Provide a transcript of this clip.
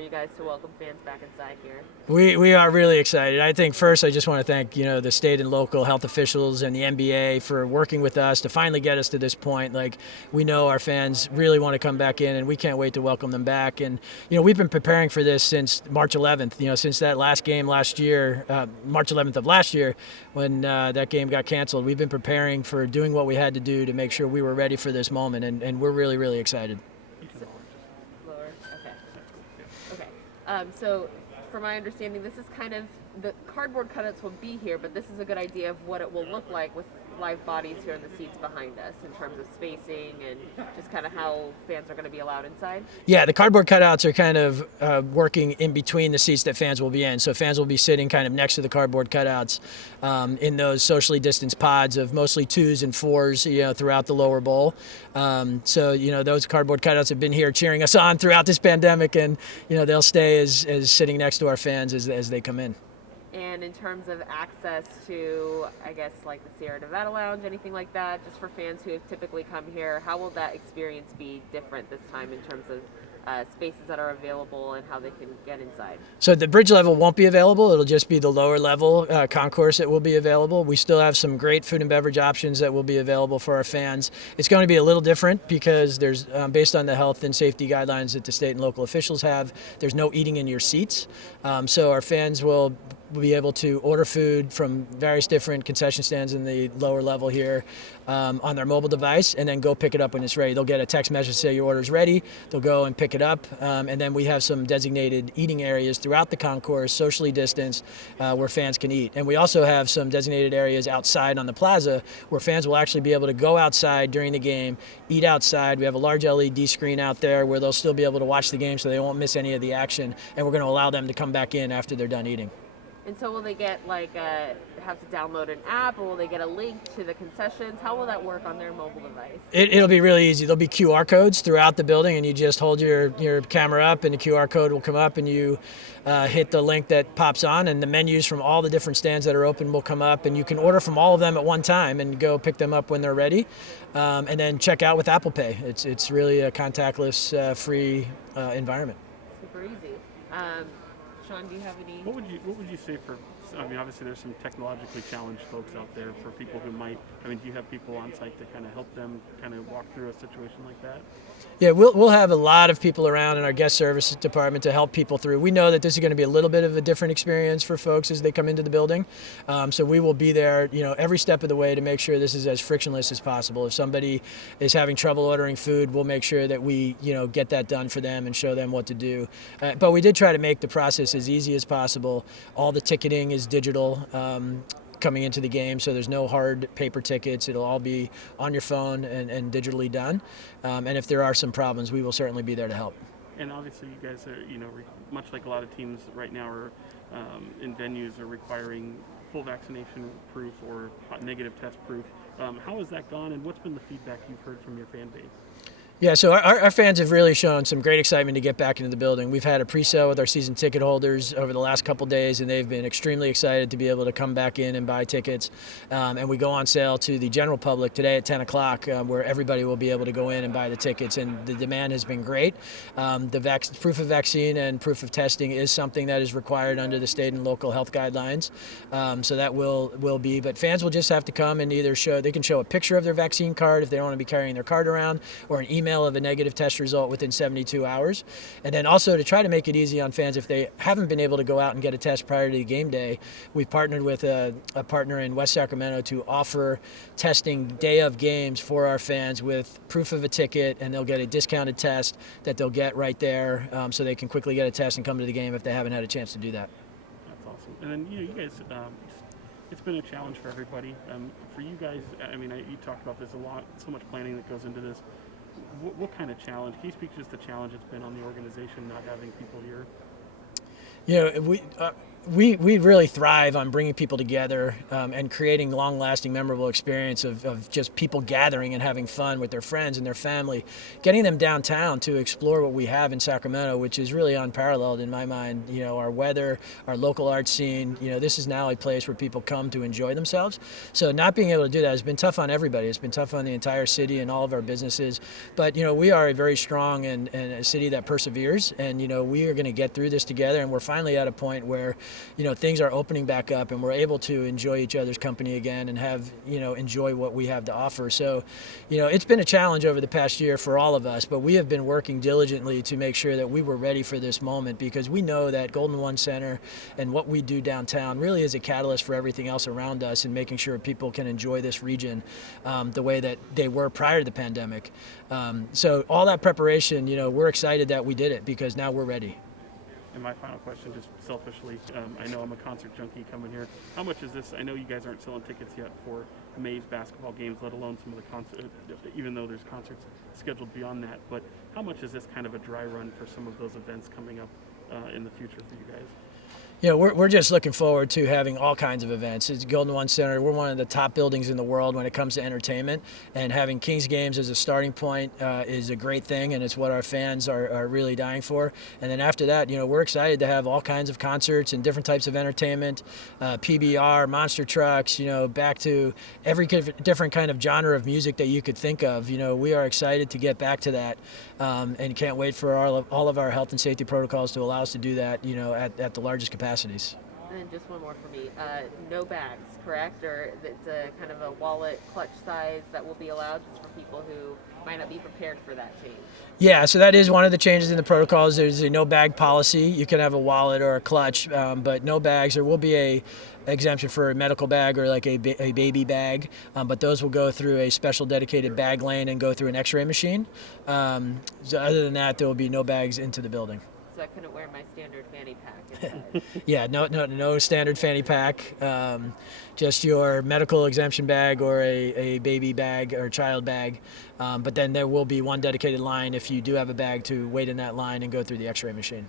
for you guys to welcome fans back inside here? We are really excited. I think first I just want to thank the state and local health officials and the NBA for working with us to finally get us to this point. Like, we know our fans really want to come back in, and we can't wait to welcome them back. And we've been preparing for this since March 11th. Since that last game last year, March 11th of last year, when that game got canceled. We've been preparing for doing what we had to do to make sure we were ready for this moment, and we're really excited. Lower. Okay. Okay. So, from my understanding, this is kind of the cardboard cutouts will be here, but this is a good idea of what it will look like with live bodies here in the seats behind us in terms of spacing and just kind of how fans are going to be allowed inside. Yeah, the cardboard cutouts are kind of working in between the seats that fans will be in. So fans will be sitting kind of next to the cardboard cutouts in those socially distanced pods of mostly 2s and 4s, throughout the lower bowl. So those cardboard cutouts have been here cheering us on throughout this pandemic, and they'll stay as sitting next to our fans as they come in. And in terms of access to, I guess, like the Sierra Nevada Lounge, anything like that, just for fans who have typically come here, how will that experience be different this time in terms of spaces that are available and how they can get inside? So the bridge level won't be available. It'll just be the lower level concourse that will be available. We still have some great food and beverage options that will be available for our fans. It's going to be a little different because there's, based on the health and safety guidelines that the state and local officials have, there's no eating in your seats. So our fans will be able to order food from various different concession stands in the lower level here on their mobile device, and then go pick it up when it's ready. They'll get a text message say your order's ready. They'll go and pick it up, and then we have some designated eating areas throughout the concourse, socially distanced, where fans can eat. And we also have some designated areas outside on the plaza where fans will actually be able to go outside during the game, eat outside. We have a large LED screen out there where they'll still be able to watch the game so they won't miss any of the action, and we're going to allow them to come back in after they're done eating. And so will they get have to download an app, or will they get a link to the concessions? How will that work on their mobile device? It'll be really easy. There'll be QR codes throughout the building, and you just hold your camera up, and the QR code will come up, and you hit the link that pops on, and the menus from all the different stands that are open will come up, and you can order from all of them at one time and go pick them up when they're ready, and then check out with Apple Pay. It's really a contactless, free environment. Super easy. Sean, do you have any? What would you say for? I mean, obviously there's some technologically challenged folks out there. For people who might, do you have people on site to kind of help them kind of walk through a situation like that? Yeah, we'll have a lot of people around in our guest services department to help people through. We know that this is going to be a little bit of a different experience for folks as they come into the building. So we will be there, every step of the way to make sure this is as frictionless as possible. If somebody is having trouble ordering food, we'll make sure that we, get that done for them and show them what to do. But we did try to make the process as easy as possible. All the ticketing is digital. Coming into the game, so there's no hard paper tickets. It'll all be on your phone and digitally done. And if there are some problems, we will certainly be there to help. And obviously, you guys are, much like a lot of teams right now are in venues are requiring full vaccination proof or negative test proof. How has that gone, and what's been the feedback you've heard from your fan base? Yeah, so our fans have really shown some great excitement to get back into the building. We've had a pre-sale with our season ticket holders over the last couple days, and they've been extremely excited to be able to come back in and buy tickets. And we go on sale to the general public today at 10 o'clock, where everybody will be able to go in and buy the tickets. And the demand has been great. The proof of vaccine and proof of testing is something that is required under the state and local health guidelines. So that will be. But fans will just have to come and either they can show a picture of their vaccine card if they don't want to be carrying their card around, or an email of a negative test result within 72 hours. And then also, to try to make it easy on fans, if they haven't been able to go out and get a test prior to the game day, we've partnered with a partner in West Sacramento to offer testing day of games for our fans with proof of a ticket, and they'll get a discounted test that they'll get right there, so they can quickly get a test and come to the game if they haven't had a chance to do that. That's awesome. And then you guys, it's been a challenge for everybody. For you guys, you talked about this a lot, so much planning that goes into this. What kind of challenge? Can you speak to just the challenge it's been on the organization not having people here? You know, we really thrive on bringing people together and creating long-lasting, memorable experience of just people gathering and having fun with their friends and their family, getting them downtown to explore what we have in Sacramento, which is really unparalleled in my mind. You know, our weather, our local art scene. You know, this is now a place where people come to enjoy themselves. So not being able to do that has been tough on everybody. It's been tough on the entire city and all of our businesses. But you know, we are a very strong and a city that perseveres, and you know, we are going to get through this together. And we're finally at a point where, you know, things are opening back up and we're able to enjoy each other's company again and have, you know, enjoy what we have to offer. So, you know, it's been a challenge over the past year for all of us, but we have been working diligently to make sure that we were ready for this moment, because we know that Golden One Center and what we do downtown really is a catalyst for everything else around us and making sure people can enjoy this region the way that they were prior to the pandemic. So all that preparation, you know, we're excited that we did it because now we're ready. And my final question, just selfishly, I know I'm a concert junkie coming here. How much is this? I know you guys aren't selling tickets yet for May's basketball games, let alone some of the concerts, even though there's concerts scheduled beyond that. But how much is this kind of a dry run for some of those events coming up in the future for you guys? You know, we're just looking forward to having all kinds of events. It's Golden One Center. We're one of the top buildings in the world when it comes to entertainment, and having Kings games as a starting point is a great thing, and it's what our fans are really dying for. And then after that, you know, we're excited to have all kinds of concerts and different types of entertainment, PBR, monster trucks, you know, back to every different kind of genre of music that you could think of. You know, we are excited to get back to that, and can't wait for all of our health and safety protocols to allow us to do that, you know, at the largest capacity. And then just one more for me. No bags, correct? Or it's a kind of a wallet clutch size that will be allowed just for people who might not be prepared for that change. Yeah, so that is one of the changes in the protocols. There's a no bag policy. You can have a wallet or a clutch, but no bags. There will be a exemption for a medical bag or like a baby bag, but those will go through a special dedicated bag lane and go through an x-ray machine. So other than that, there will be no bags into the building. So I couldn't wear my standard fanny pack inside. Yeah, no standard fanny pack. Just your medical exemption bag or a baby bag or child bag. But then there will be one dedicated line if you do have a bag to wait in that line and go through the x-ray machine.